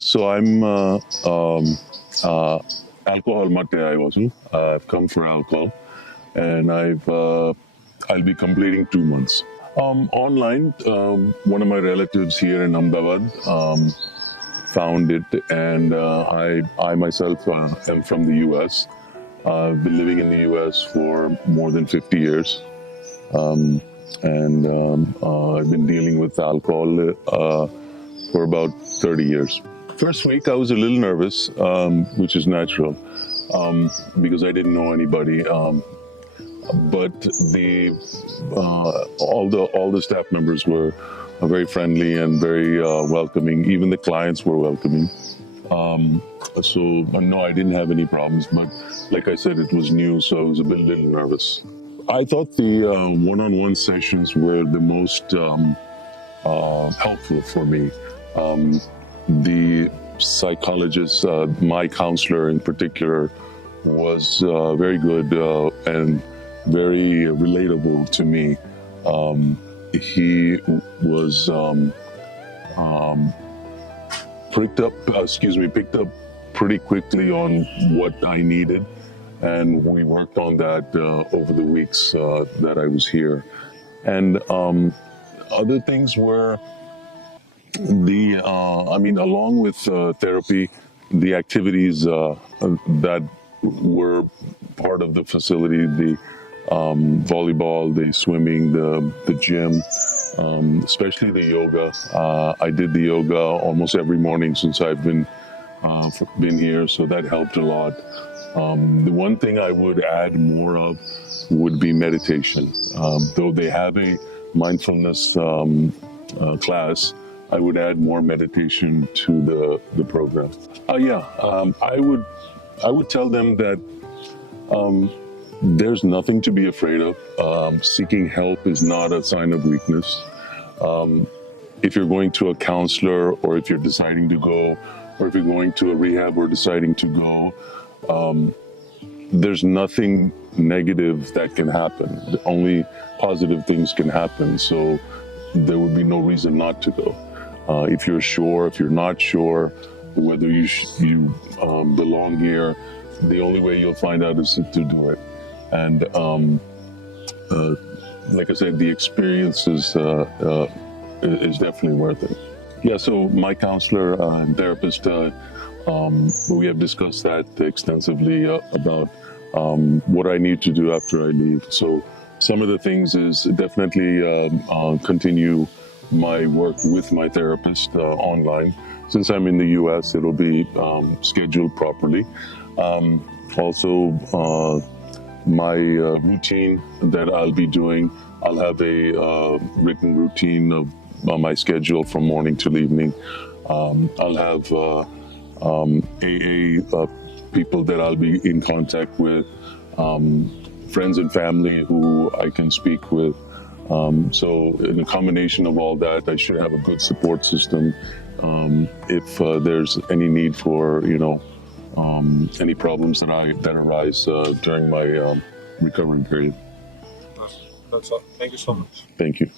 So I'm uh, alcohol mate I wasn't. I've come for alcohol, and I'll be completing 2 months. Online, one of my relatives here in Ahmedabad found it, and I myself am from the U.S. I've been living in the U.S. for more than 50 years, and I've been dealing with alcohol for about 30 years. First week, I was a little nervous, which is natural because I didn't know anybody. But all the staff members were very friendly and very welcoming. Even the clients were welcoming. So no, I didn't have any problems. But like I said, it was new, so I was a little nervous. I thought the one-on-one sessions were the most helpful for me. The psychologist, my counselor in particular, was very good and very relatable to me. He was picked up pretty quickly on what I needed, and we worked on that over the weeks that I was here. And other things were along with therapy, the activities that were part of the facility, the volleyball, the swimming, the gym, especially the yoga. I did the yoga almost every morning since I've been here, so that helped a lot. The one thing I would add more of would be meditation. Though they have a mindfulness class, I would add more meditation to the program. Yeah, I would tell them that there's nothing to be afraid of. Seeking help is not a sign of weakness. If you're going to a counselor, or if you're deciding to go, or if you're going to a rehab or deciding to go, there's nothing negative that can happen. Only positive things can happen. So there would be no reason not to go. If you're sure, if you're not sure whether you belong here, the only way you'll find out is to do it. And like I said, the experience is definitely worth it. Yeah, so my counselor and therapist, we have discussed that extensively about what I need to do after I leave. So some of the things is definitely continue my work with my therapist online. Since I'm in the US, it'll be scheduled properly. Also, my routine that I'll be doing, I'll have a written routine of my schedule from morning till evening. I'll have AA people that I'll be in contact with, friends and family who I can speak with. So in a combination of all that, I should have a good support system if there's any need for, any problems that arise during my recovery period. That's all. Thank you so much. Thank you.